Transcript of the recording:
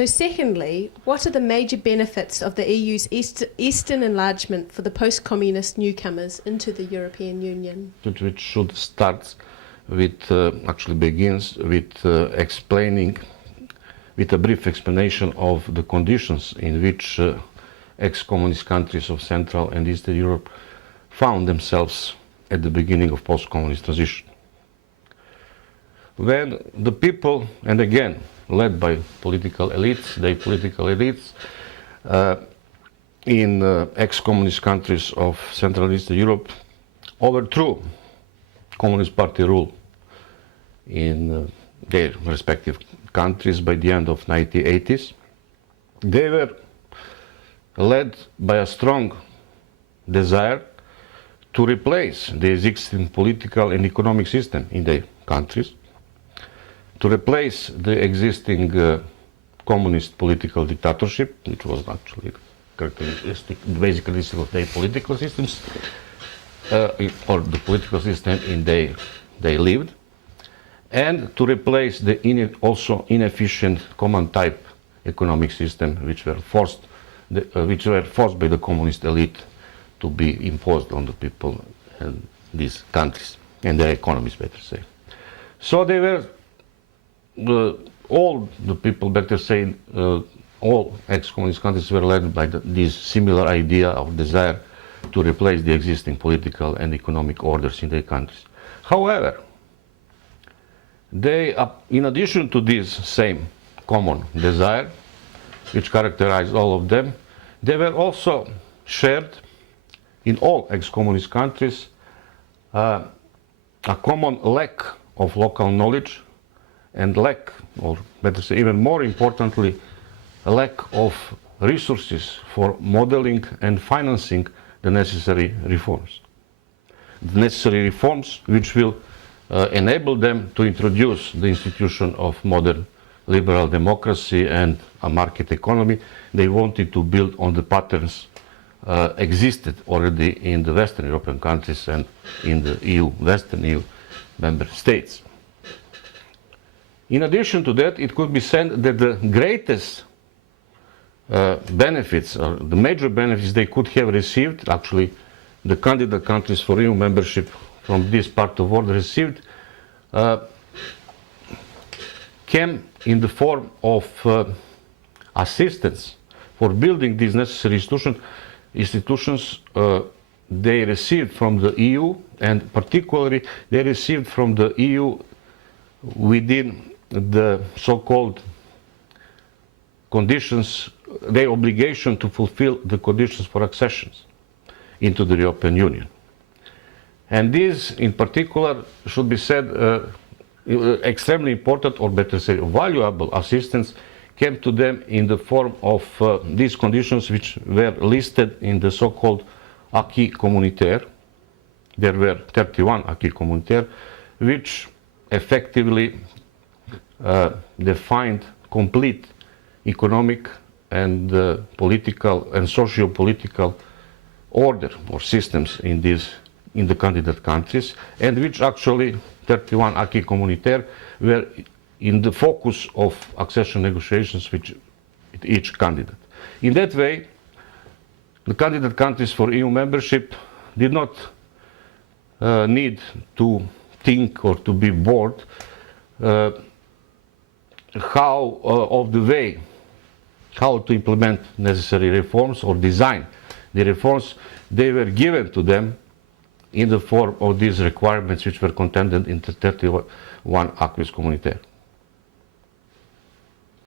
So secondly, what are the major benefits of the EU's Eastern enlargement for the post-communist newcomers into the European Union? Which should start with, actually begins with explaining, with a brief explanation of the conditions in which ex-communist countries of Central and Eastern Europe found themselves at the beginning of post-communist transition. When the people, and again, led by political elites, in ex-communist countries of Central and Eastern Europe overthrew Communist Party rule in their respective countries by the end of 1980s. They were led by a strong desire to replace the existing political and economic system in their countries, to replace the existing communist political dictatorship, which was actually basic characteristic of their political systems, or the political system in they lived, and to replace the also inefficient command type economic system which were forced by the communist elite to be imposed on the people in these countries and their economies, better say. So they were all the people, better say, all ex-communist countries were led by this similar idea of desire to replace the existing political and economic orders in their countries. However, they, in addition to this same common desire, which characterized all of them, they were also shared in all ex-communist countries a common lack of local knowledge and lack, or better say even more importantly, a lack of resources for modeling and financing the necessary reforms. The necessary reforms which will enable them to introduce the institution of modern liberal democracy and a market economy. They wanted to build on the patterns existed already in the Western European countries and in the EU, Western EU member states. In addition to that, it could be said that the greatest benefits, or the major benefits they could have received, actually the candidate countries for EU membership from this part of the world received, came in the form of assistance for building these necessary institutions they received from the EU, and particularly they received from the EU within the so-called conditions, their obligation to fulfill the conditions for accession into the European Union. And this, in particular, should be said, extremely important, or better say, valuable assistance came to them in the form of these conditions which were listed in the so-called acquis communautaire. There were 31 acquis communautaire, which effectively defined complete economic and political and socio-political order or systems in the candidate countries, and which actually 31 acquis communautaire were in the focus of accession negotiations with each candidate. In that way, the candidate countries for EU membership did not need to think or to be bored how to implement necessary reforms or design the reforms. They were given to them in the form of these requirements which were contained in the 31 acquis communautaire.